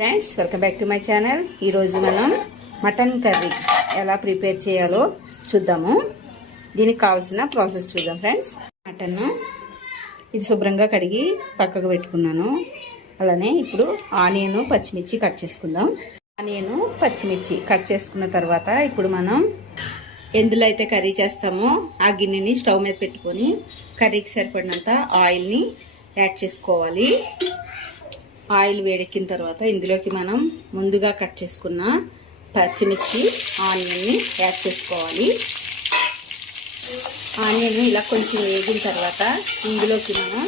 Friends, welcome back to my channel. ఈరోజు మనం mutton curry ఎలా ప్రిపేర్ చేయాలో చూద్దాము. దీనికి కావాల్సిన ప్రాసెస్ చూద్దాం ఫ్రెండ్స్. మటన్ ఇది శుభ్రంగా కడిగి పక్కకు పెట్టుకున్నాను. అలానే ఇప్పుడు ఆనియన్ పచ్చిమిర్చి కట్ చేసుకుందాం. ఆనియన్ పచ్చిమిర్చి కట్ చేసుకున్న తర్వాత ఇప్పుడు మనం ఎందులో అయితే కర్రీ చేస్తామో ఆ గిన్నెని స్టవ్ మీద పెట్టుకొని కర్రీకి సరిపడినంత ఆయిల్ని యాడ్ చేసుకోవాలి. ఆయిల్ వేడెక్కిన తర్వాత ఇందులోకి మనం ముందుగా కట్ చేసుకున్న పచ్చిమిర్చి ఆనియన్ని యాడ్ చేసుకోవాలి. ఆనియన్ ఇలా కొంచెం వేగిన తర్వాత ఇందులోకి మనం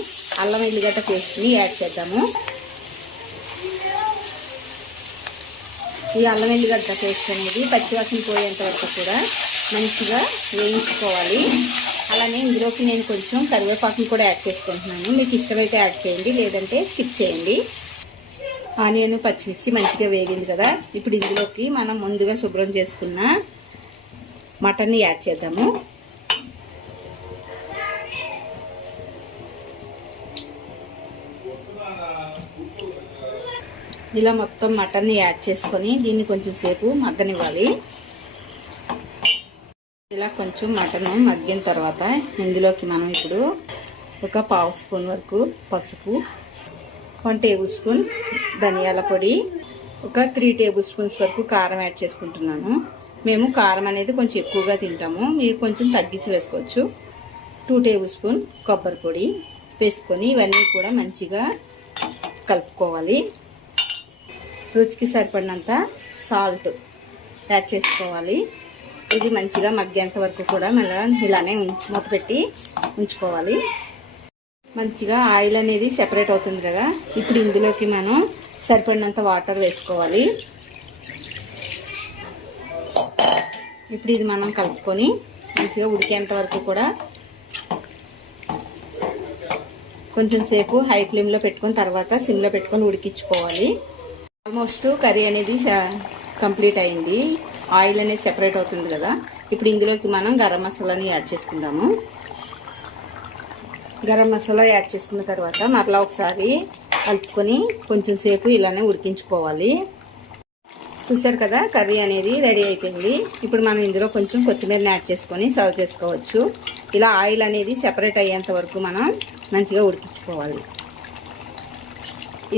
అల్లం ఎల్లిగడ్డ పేస్ట్ని యాడ్ చేద్దాము. ఈ అల్లం ఎల్లిగడ్డ పేస్ట్ అనేది పచ్చివాసన పోయేంత వరకు కూడా మంచిగా వేయించుకోవాలి. అలానే ఇందులోకి నేను కొంచెం కరివేపాకుని కూడా యాడ్ చేసుకుంటున్నాను. మీకు ఇష్టమైతే యాడ్ చేయండి, లేదంటే స్కిప్ చేయండి. ఆనియన్ పచ్చిమిర్చి మంచిగా వేగింది కదా, ఇప్పుడు ఇందులోకి మనం ముందుగా శుభ్రం చేసుకున్న మటన్ని యాడ్ చేద్దాము. ఇలా మొత్తం మటన్ని యాడ్ చేసుకొని దీన్ని కొంచెం సేపు మగ్గనివ్వాలి. ఇలా కొంచెం మటన్ మగ్గిన తర్వాత ఇందులోకి మనం ఇప్పుడు ఒక పావు స్పూన్ వరకు పసుపు, 1 టేబుల్ స్పూన్ ధనియాల పొడి, ఒక 3 టేబుల్ స్పూన్స్ వరకు కారం యాడ్ చేసుకుంటున్నాను. మేము కారం అనేది కొంచెం ఎక్కువగా తింటాము, మీరు కొంచెం తగ్గించి వేసుకోవచ్చు. 2 టేబుల్ స్పూన్ కొబ్బరి పొడి వేసుకొని ఇవన్నీ కూడా మంచిగా కలుపుకోవాలి. రుచికి సరిపడినంత సాల్ట్ యాడ్ చేసుకోవాలి. ఇది మంచిగా మగ్గేంత వరకు కూడా ఇలానే మూత పెట్టి ఉంచుకోవాలి. మంచిగా ఆయిల్ అనేది సెపరేట్ అవుతుంది కదా, ఇప్పుడు ఇందులోకి మనం సరిపడినంత వాటర్ వేసుకోవాలి. ఇప్పుడు ఇది మనం కలుపుకొని మంచిగా ఉడికేంత వరకు కూడా కొంచెం సేపు హై ఫ్లేమ్లో పెట్టుకొని తర్వాత సిమ్లో పెట్టుకొని ఉడికించుకోవాలి. ఆల్మోస్ట్ కర్రీ అనేది కంప్లీట్ అయింది. ఆయిల్ అనేది సెపరేట్ అవుతుంది కదా, ఇప్పుడు ఇందులోకి మనం గరం మసాలాని యాడ్ చేసుకుందాము. గరం మసాలా యాడ్ చేసుకున్న తర్వాత మరలా ఒకసారి కలుపుకొని కొంచెం సేపు ఇలానే ఉడికించుకోవాలి. చూసారు కదా, కర్రీ అనేది రెడీ అయిపోయింది. ఇప్పుడు మనం ఇందులో కొంచెం కొత్తిమీరని యాడ్ చేసుకొని సర్వ్ చేసుకోవచ్చు. ఇలా ఆయిల్ అనేది సెపరేట్ అయ్యేంత వరకు మనం మంచిగా ఉడికించుకోవాలి.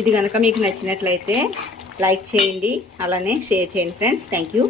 ఇది కనుక మీకు నచ్చినట్లయితే లైక్ చేయండి, అలానే షేర్ చేయండి ఫ్రెండ్స్. Thank you.